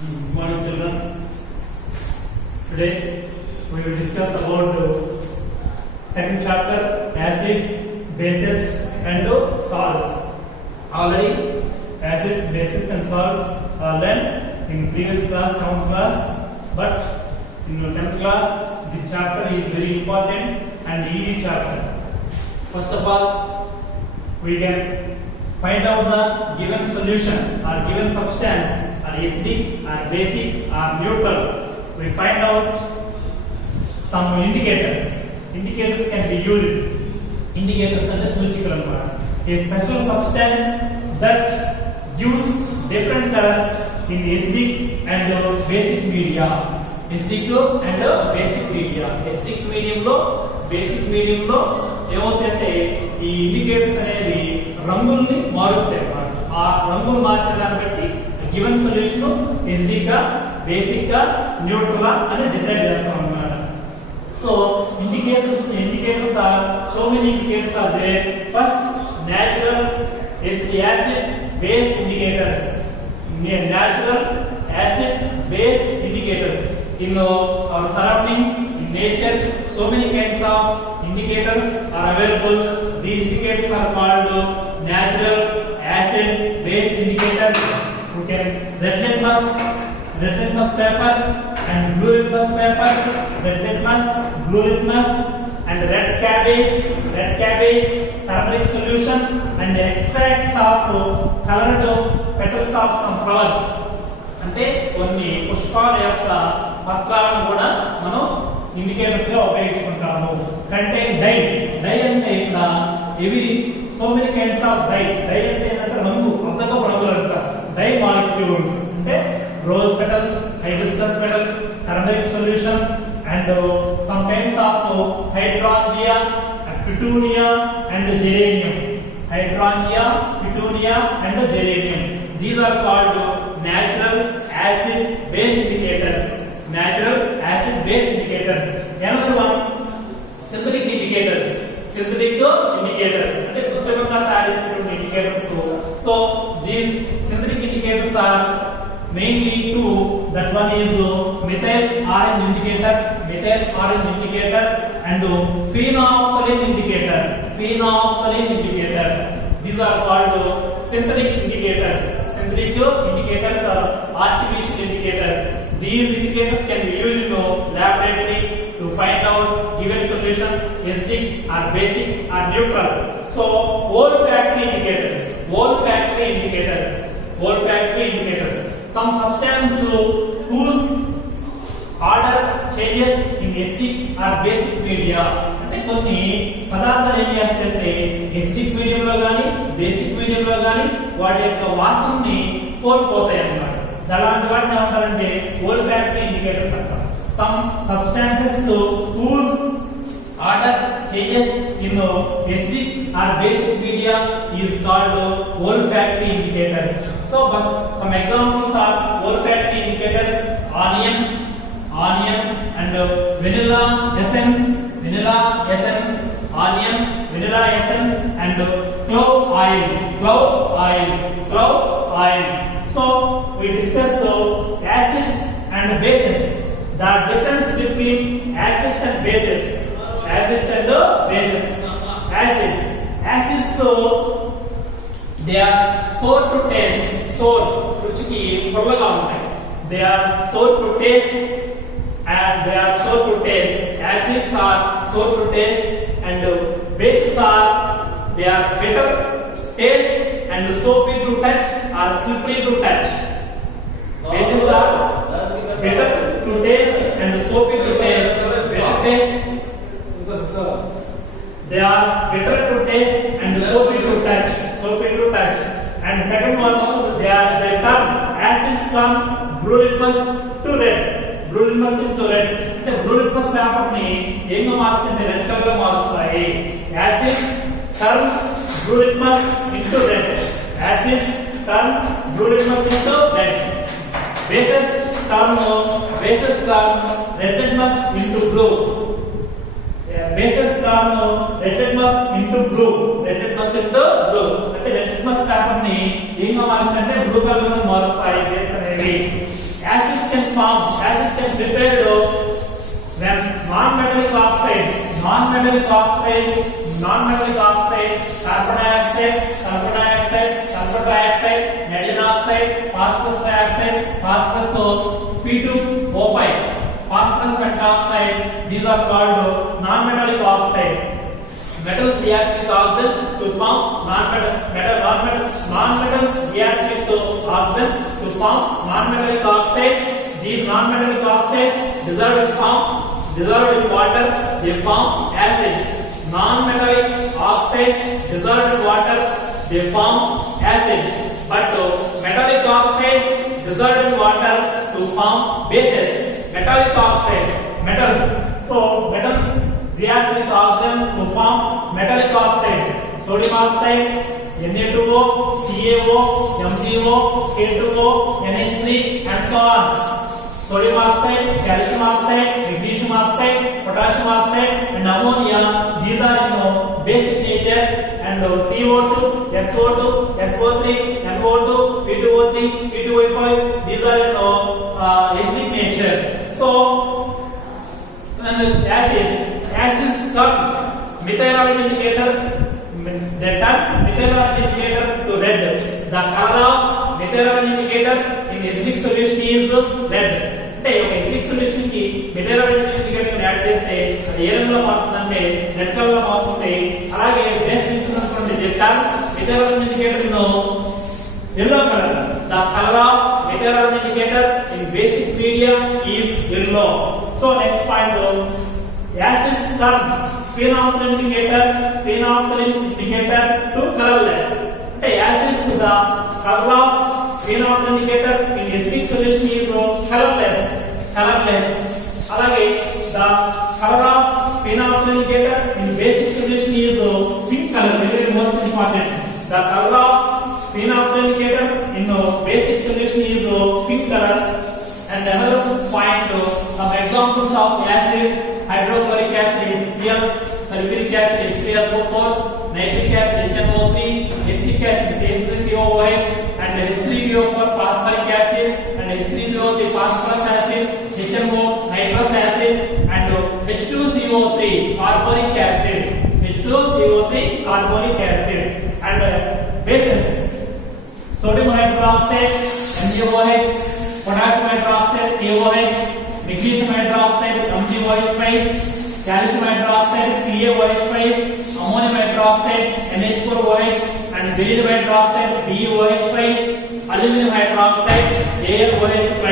Good morning, children. Today we will discuss about second chapter, acids, bases, and salts. Already acids, bases, and salts are learned in previous class, 7th class. But in 10th class, this chapter is very important and easy chapter. First of all, we can find out the given solution or given substance or acidic or basic or neutral. We find out some indicators. Indicators can be used. Indicators are soochikalu. A special substance that gives different colors in acidic and basic media. Acidic and basic media. Acidic medium lo, basic medium lo ఏమవుతుందంటే ఈ indicators అనేవి రంగుల్ని మారుస్తాయి అన్నమాట. ఆ రంగులు మార్చడాన్ని బట్టి given solution acidic గా, బేసిక్ గా, న్యూట్రల్ గా అని డిసైడ్ చేస్తాం అన్నమాట. So indicators are so many indicators are there. First, natural acid base indicators. Natural acid base indicators in our surroundings, in nature, so many kinds of indicators are available. These indicators are called natural acid base indicators. We can red litmus paper and blue litmus paper, red litmus, blue litmus, and red cabbage, turmeric solution, and extracts of colored petals of some flowers. అంటే కొన్ని పుష్పాల యొక్క పత్రాలను కూడా మనం indicators గా ఉపయోగించుకుంటాము. Contain die అంటే ఇక్కడ ఇవి so many kinds of dye అంటే ఏంటంటే రంగు, అంతగా రంగులు అంటారు. డై మాలిక్యూల్స్ అంటే rose petals, hibiscus petals, turmeric solution, and some kinds of hydrangea, petunia and geranium. Hydrangea, petunia and geranium. These are called natural acid base indicators. Natural acid base indicators. Another one, synthetic indicators. Synthetic indicators అంటే కృత్రిమంగా తయారు చేసినటువంటి indicators. So these synthetic indicators are mainly two. That one is methyl orange indicator, and phenolphthalein indicator. These are called synthetic indicators. Synthetic indicators are artificial indicators. These indicators can be used in laboratory to find out given solution acidic or basic or neutral. So olfactory indicators. Some substance whose order changes in acidic or basic media. అంటే కొన్ని పదార్థాలు ఏం చేస్తాయంటే acidic medium లో గాని basic medium లో గాని వాటి యొక్క వాసనని కోల్పోతాయి అన్నమాట. అలాంటి వాటిని ఏమంటారంటే olfactory indicators అంటారు. Some substances whose order changes in acidic or basic media is called olfactory indicators. So some examples are olfactory indicators: onion and vanilla essence, onion, vanilla essence, and clove oil. So we discuss acids and bases. The difference between acids and bases. Acids they are sour to taste. రుచికి పుల్లగా ఉంటాయి. They are sour to taste. Acids are sour to taste, and bases are bitter taste and soapy to touch or slippery to touch. Bases are bitter to taste and soapy to taste. Bitter taste because they are bitter to taste and soapy to touch. And second one, they turn acids from blue litmus to red. అంటే blue litmus paper ని ఏంగా మారుస్తుంటే red colour గా మారుస్తాయి. Acids turn blue litmus into red. Bases turn red litmus into blue. అంటే red litmus paper ని ఏంగా మారుస్తుంటే blue colour గా మారుస్తాయి base అనేవి. acids can form, acids can prepared when non-metallic oxides, carbon dioxide, nitrogen oxide, phosphorus dioxide, phosphorus P2O5, phosphorus pentoxide, these are called non-metallic oxides. Metals react with oxygen to form non-metals react with oxygen to form non-metallic oxides. These non-metallic oxides dissolve in water, they form acids. Non-metallic oxides dissolve in water, they form acids. But metallic oxides dissolve in water to form bases. Metallic oxides, metals. So metals react with oxygen to form metallic oxides. Sodium oxide, Na2O, CaO, MgO, K2O, NH3 and so on. Sodium oxide, calcium oxide, magnesium oxide, potassium oxide and ammonia, these are basic nature, and CO2, SO2, SO3, NO2, P2O3, P2O5, these are acidic nature. So when the acids turn methyl orange indicator, they turn methyl orange indicator to red. The color of methyl orange indicator in acidic solution is red. అంటే ఒక acidic solution కి methyl orange indicator ని add చేస్తే అది ఏ రంగులో మారుతుందంటే red colour లో మారుతుంది. అలాగే బేస్ తీసుకున్నటువంటి methyl orange indicator ను yellow color. The color of methyl orange indicator in basic media is yellow. So next point, acids turn phenolphthalein indicator to colorless. అంటే acids the color of phenolphthalein indicator in acidic solution is colorless. అలాగే the color of phenolphthalein indicator in basic solution is pink color. Very most important. The color of phenolphthalein indicator in basic solution is pink color. And another point, some examples of acids: hydrochloric acid HCl, sulfuric acid H3SO4, nitric acid HNO3, acetic acid CH3COOH, and H3PO for phosphoric acid, and H3PO the phosphorus acid, HNO nitrous acid, and H2CO3 carbonic acid, and bases: sodium hydroxide MgOH, potassium hydroxide KOH, magnesium hydroxide MgOH5, calcium hydroxide CaOH5, ammonium hydroxide NH4OH, and beryllium hydroxide BeOH5, aluminum hydroxide AlOH5.